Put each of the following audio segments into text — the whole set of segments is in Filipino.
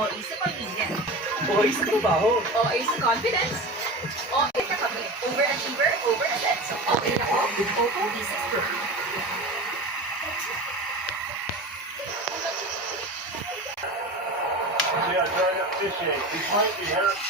O A sa convenience. O is trabaho. O A sa confidence. O A sa kami. Overachiever, over-assess. So, okay na ako with Oppo V6 Pro. Yeah, dried up fish eggs. These might be hurt.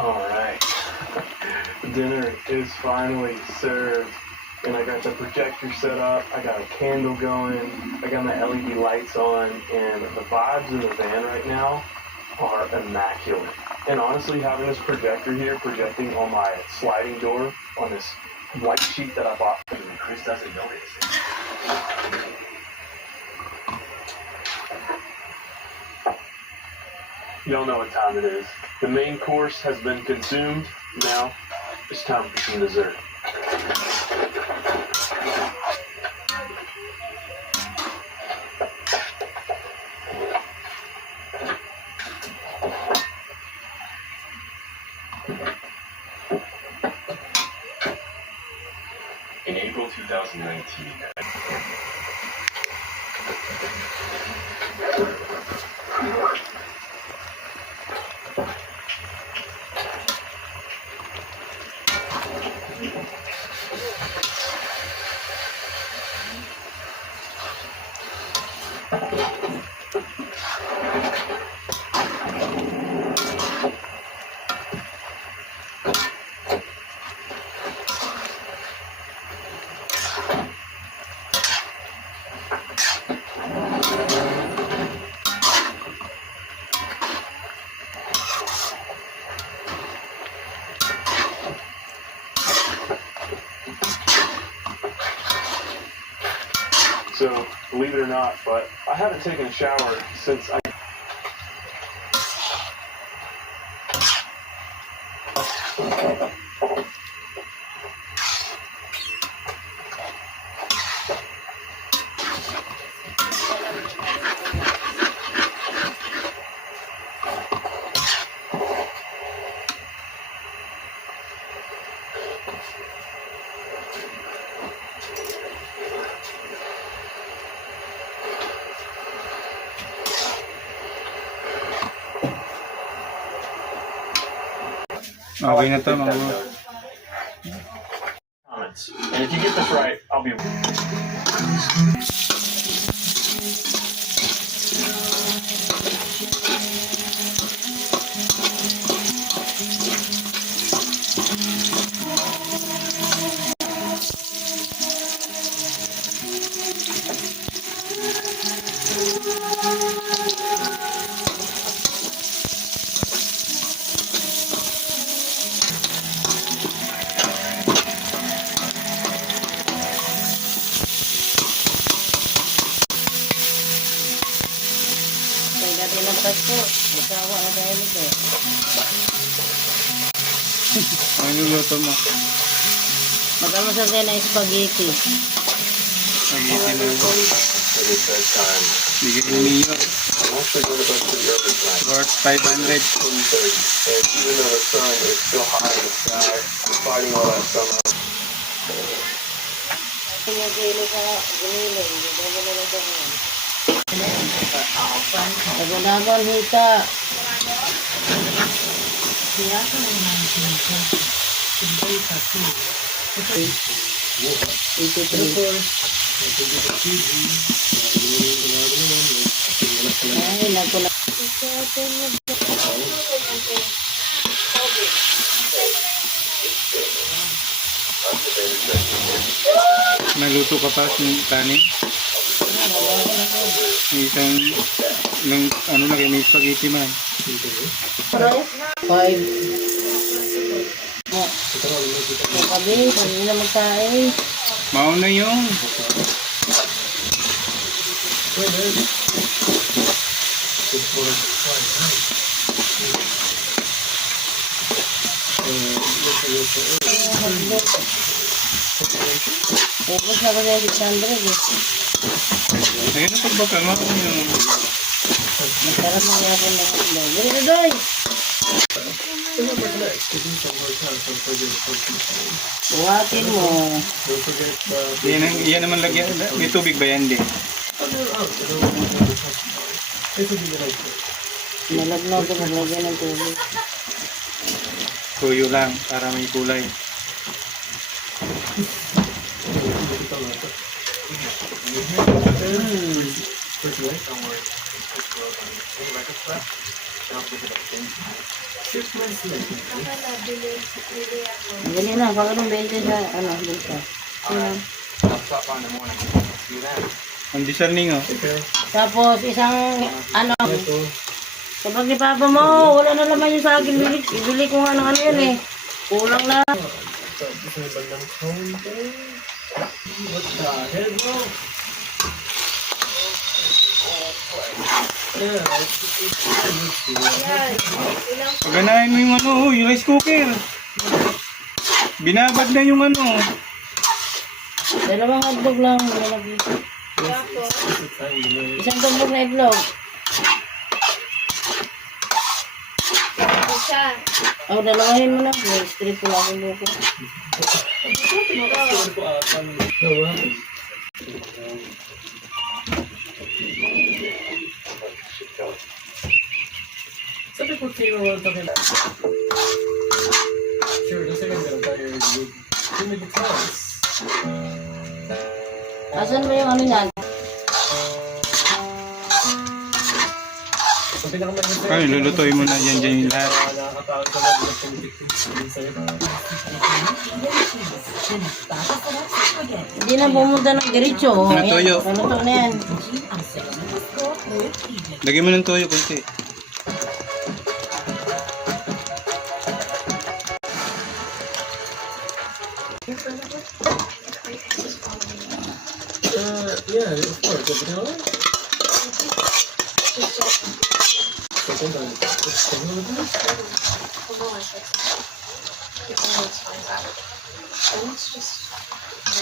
Alright, dinner is finally served, and I got the projector set up, I got a candle going, I got my LED lights on, and the vibes in the van right now are immaculate. And honestly, having this projector here projecting on my sliding door on this white sheet that I bought. Chris doesn't know this. Y'all know what time it is. The main course has been consumed. Now it's time for some dessert. In April 2019. So, believe it or not, but I haven't taken a shower since I... Okay na to mga comments. And if you get this right, I'll be... gatas po. Masawa na tayo nito. Ano luluto mo? Mag-amasal tayo ng spaghetti. Spaghetti na. For this bedtime. Bigay ni Mio. I'm actually going to go to the oven tonight. Worth 500. 10:30. And even though the sun is still high in the sky, I'm fighting all that sun out. Pinagili sa gulilo. Hindi ba mo nalang ganyan? Laban-laban, hita. Ay, nagpula. Naluto ka pa ng kanin? May isang, ano na kayo, may spaghetti man. 5. Kami, hindi na magkain. Mauna yung. Tapos na ko sa 600 eh. Ayun na pagbaka mo. Yung. Masarap na niya ako ng hotdog. Gano'n na doy! Buhatin mo. Yan naman lagyan. May tubig ba yan din? Nalagnaw ko maglagyan ng tubig. Tuyo lang para may kulay. Dali na, pag anong 20 sa, ano, bulsa. Yun. Ang discerning oh. Tapos isang, ano, kapag ni Papa mo, wala na naman yun sa akin. Ibili ko nga ng ano yun eh. Kulang na. Paganahin mo yung ano, yung rice cooker. Binabad na yung ano. Dalawang hotdog lang. Isang tumbok na itlog. Oh, dalawahin mo na. May strip ko lang ang buko. Sabi ko kayo sure, kasi ganda tayo yung Asan ba yung ano yan? Ay, lulutoy mo na dyan yung lahat. Hindi na pumunta ng diretso. Ano, toyo? Naluto na yan. Lagyan mo ng toyo kunti. Yeah, of course. But you know what?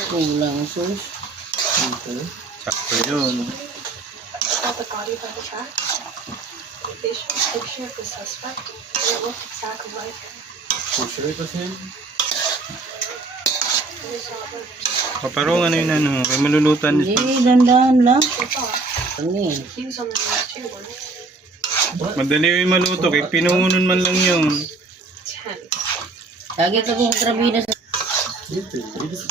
Kulang sus. Sakto yun. Got the body by the track. They showed a picture of the suspect, and it looked exactly like him. You sure it was him? It was not him. Paparong ano yun ano, kaya malulutan. Hindi, dandan lang. They thought Ano eh. he was on the news too, wasn't he? Madali yung maluto, kaya pinuunan man lang yun. 10. Lagi ito kong trabida sa... Safety is.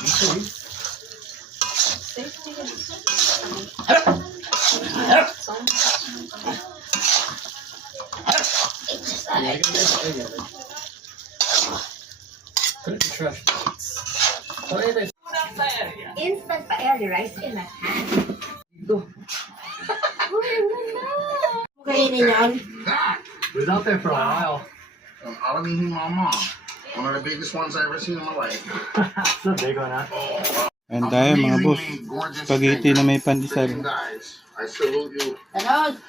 It's Put it in the trash box. Why are they instant paella rice in my hand. Kainin yan. We was out there for a while. Alamihim Mama. One of the biggest ones I ever seen in my life. It's a big one, huh? Ayan tayo mga boss. Spaghetti na may pandesal. Guys, I salute you. Ano?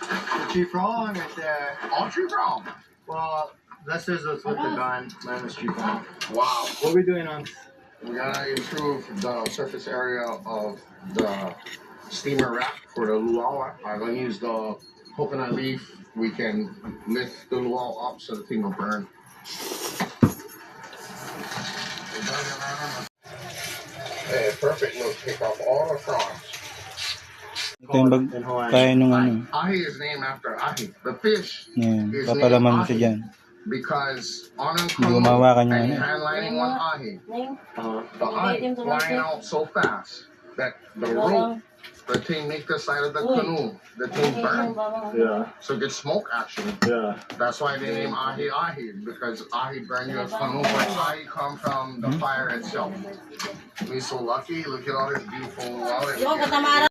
Chief Ron right there. All Chief Ron. Well, this is us with the gun. My name is Chief Ron. Wow. What are we doing on? We gotta improve the surface area of the steamer rack for the luau. I'm gonna use the coconut leaf. We can lift the luau up so the thing will burn. Hey, perfect. We'll pick off all the frogs. Ito yung bag tayo nung ano. Ahi is named after Ahi. The fish Yan, is papalaman mo named siya dyan. because on an Hindi ko mahawakan yung and ano. handlining one Ahi. Neng, The Ahi flying out so fast that the rope, the thing make the side of the canoe, the thing burn. Yeah, So get smoke action. yeah. That's why they name Ahi Ahi, because Ahi burn your canoe, but Ahi come from the fire itself. We so lucky. Look at all this beautiful water. Yung katamaran.